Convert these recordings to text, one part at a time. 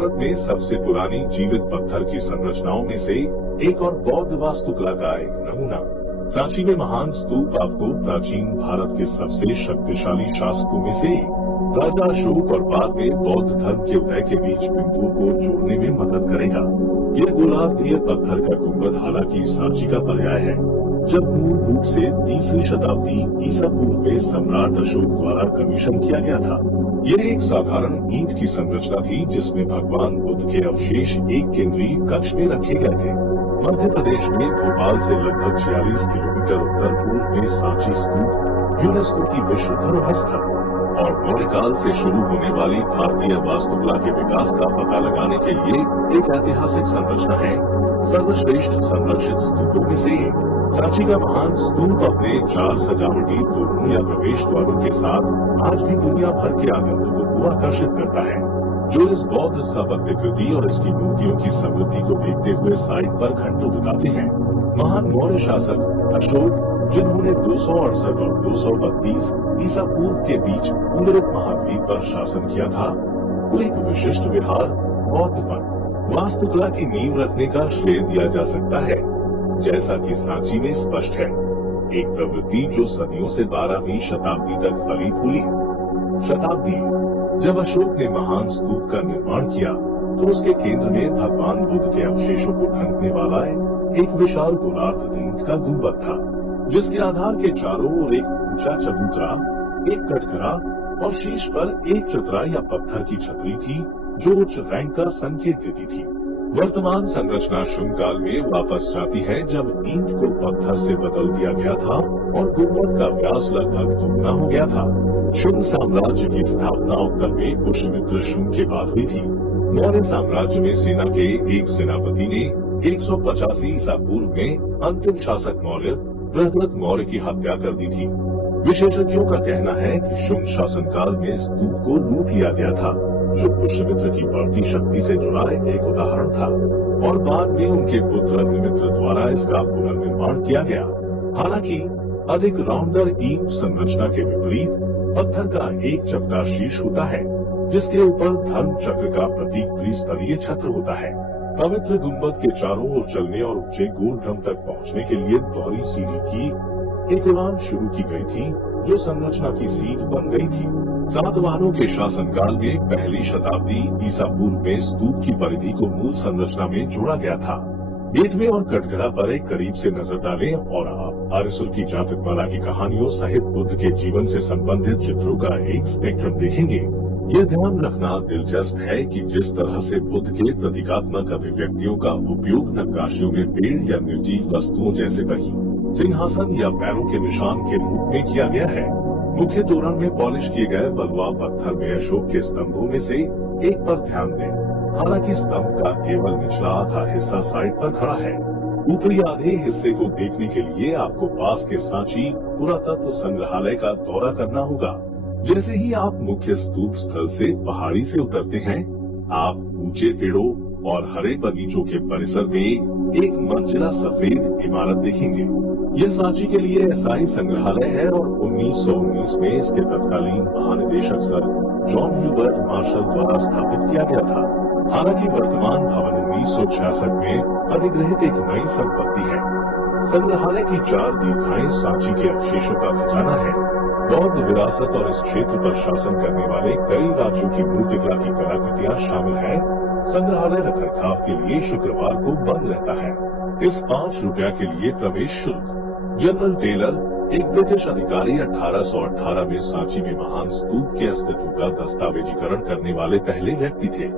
भारत में सबसे पुरानी जीवित पत्थर की संरचनाओं में से एक और बौद्ध वास्तुकला का एक नमूना। सांची में महान स्तूप आपको प्राचीन भारत के सबसे शक्तिशाली शासकों में से एक राजा अशोक और बाद में बौद्ध धर्म के उदय के बीच बिंदुओं को जोड़ने में मदद करेगा। यह गोलार्धीय पत्थर का गुंबद हालांकि सांची का पर्याय है, जब मूल रूप से 3वीं शताब्दी ईसा पूर्व में सम्राट अशोक द्वारा कमीशन किया गया था। यह एक साधारण ईंट की संरचना थी जिसमें भगवान बुद्ध के अवशेष एक केंद्रीय कक्ष में रखे गए थे। मध्य प्रदेश में भोपाल से लगभग 46 किलोमीटर उत्तर पूर्व में सांची स्तूप यूनेस्को की विश्व धरोहर स्थल और मौर्य काल से शुरू होने वाली भारतीय वास्तुकला के विकास का पता लगाने के लिए एक ऐतिहासिक संरचना है। सर्वश्रेष्ठ संरक्षित स्तूपों में से एक सांची का महान स्तूप अपने 4 सजावटी तोरणों या प्रवेश द्वारों के साथ आज भी दुनिया भर के आगंतुकों को आकर्षित करता है, जो इस बौद्ध स्थापत्य कृति और इसकी मूर्तियों की समृद्धि को देखते हुए साइट पर घंटों बिताते हैं। महान मौर्य शासक अशोक, जिन्होंने 268 और 232 ईसा पूर्व के बीच पूर्व महाद्वीप पर शासन किया था, को एक विशिष्ट विहार बौद्ध मठ वास्तुकला की नींव रखने का श्रेय दिया जा सकता है। जैसा कि सांची में स्पष्ट है, एक प्रवृत्ति जो सदियों से 12वीं शताब्दी तक फली फूली। शताब्दी जब अशोक ने महान स्तूप का निर्माण किया तो उसके केंद्र में भगवान बुद्ध के अवशेषों को ढकने वाला एक विशाल गोलार्ध ईंट का गुंबद था, जिसके आधार के चारों ओर एक ऊंचा चबूतरा, एक कटघरा और शीर्ष पर एक चतरा या पत्थर की छतरी थी जो उच्च रैंक का संकेत देती थी। वर्तमान संरचना शुंग काल में वापस जाती है, जब ईंट को पत्थर से बदल दिया गया था और गुंबद का व्यास लगभग दुगना हो गया था। शुंग साम्राज्य की स्थापना उत्तर में पुष्यमित्र शुंग के बाद हुई थी। मौर्य साम्राज्य में सेना के एक सेनापति ने 185 ईसा पूर्व में अंतिम शासक मौर्य बृहद्रथ मौर्य की हत्या कर दी थी। विशेषज्ञों का कहना है कि शुंग शासनकाल में स्तूप को लूट लिया गया था, जो पुष्यमित्र की बढ़ती शक्ति से जुड़ा एक उदाहरण था, और बाद में उनके पुत्र अग्निमित्र द्वारा इसका पुनर्निर्माण किया गया। हालांकि अधिक राउंडर ईंट संरचना के विपरीत पत्थर का एक चपटा शीर्ष होता है, जिसके ऊपर धर्म चक्र का प्रतीक त्रिस्तरीय छत्र होता है। पवित्र गुंबद के चारों ओर चलने और ऊंचे गोल्ड्रम तक पहुंचने के लिए दोहरी सीढ़ी की एक उड़ान शुरू की गई थी, जो संरचना की सीट बन गई थी। सातवाहनों के शासनकाल में पहली शताब्दी ईसा पूर्व में स्तूप की परिधि को मूल संरचना में जोड़ा गया था। गेटवे और कटघरा पर एक करीब से नजर डालें और आप आर्यसुर की जातकमाला की कहानियों सहित बुद्ध के जीवन से संबंधित चित्रों का एक स्पेक्ट्रम देखेंगे। यह ध्यान रखना दिलचस्प है कि जिस तरह से बुद्ध के प्रतीकात्मक अभिव्यक्तियों का उपयोग नक्काशियों में पेड़ या निर्जीव वस्तुओं जैसे बही, सिंहासन या पैरों के निशान के रूप में किया गया है। मुख्य तोरण में पॉलिश किए गए बलुआ पत्थर में अशोक के स्तंभों में से एक पर ध्यान दें। हालांकि स्तंभ का केवल निचला आधा हिस्सा साइड पर खड़ा है। ऊपरी आधे हिस्से को देखने के लिए आपको पास के सांची पुरातत्व संग्रहालय का दौरा करना होगा। जैसे ही आप मुख्य स्तूप स्थल से पहाड़ी से उतरते हैं, आप ऊंचे पेड़ों और हरे बगीचों के परिसर में एक मंजिला सफेद इमारत देखेंगे। यह सांची के लिए ऐसा ही संग्रहालय है और 1919 में इसके तत्कालीन महानिदेशक सर जॉन ह्यूबर्ट मार्शल द्वारा स्थापित किया गया था। हालांकि वर्तमान भवन 1966 में अधिग्रहित एक नई संपत्ति है। संग्रहालय की 4 दीर्घाएं सांची के अवशेषों का खजाना है। बौद्ध विरासत और इस क्षेत्र पर शासन करने वाले कई राज्यों की मूर्तिकला की कलाकृतियां शामिल है। संग्रहालय रखरखाव के लिए शुक्रवार को बंद रहता है। इस 5 रुपया के लिए प्रवेश शुल्क। जनरल टेलर, एक ब्रिटिश अधिकारी, 1818 में सांची में महान स्तूप के अस्तित्व का दस्तावेजीकरण करने वाले पहले व्यक्ति थे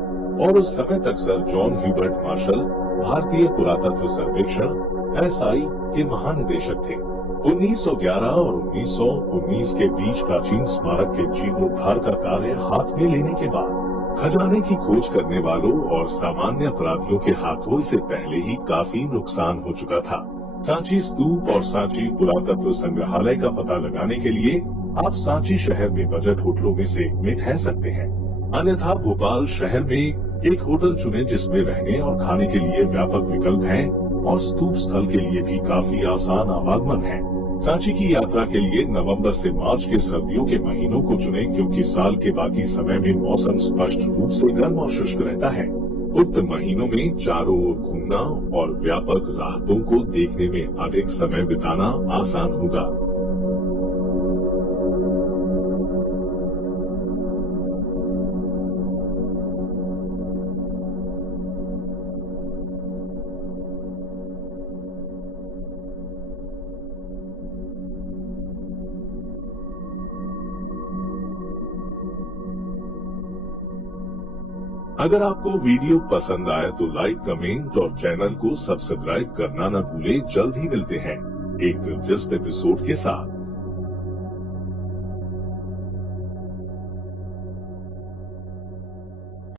और उस समय तक सर जॉन ह्यूबर्ट मार्शल भारतीय पुरातत्व सर्वेक्षण (SI) के महानिदेशक थे। 1911 और 1919 के बीच प्राचीन स्मारक के जीर्णोद्धार का कार्य हाथ में लेने के बाद खजाने की खोज करने वालों और सामान्य अपराधियों के हाथों इसे पहले ही काफी नुकसान हो चुका था। सांची स्तूप और सांची पुरातत्व संग्रहालय का पता लगाने के लिए आप सांची शहर में बजट होटलों में से एक में ठहर सकते हैं। अन्यथा भोपाल शहर में एक होटल चुनें जिसमें रहने और खाने के लिए व्यापक विकल्प हैं और स्तूप स्थल के लिए भी काफी आसान आवागमन है। सांची की यात्रा के लिए नवंबर से मार्च के सर्दियों के महीनों को चुनें, क्योंकि साल के बाकी समय में मौसम स्पष्ट रूप से गर्म और शुष्क रहता है। उक्त महीनों में चारों ओर घूमना और व्यापक राहतों को देखने में अधिक समय बिताना आसान होगा। अगर आपको वीडियो पसंद आए तो लाइक, कमेंट और चैनल को सब्सक्राइब करना न भूलें। जल्द ही मिलते हैं एक दिलचस्प एपिसोड के साथ।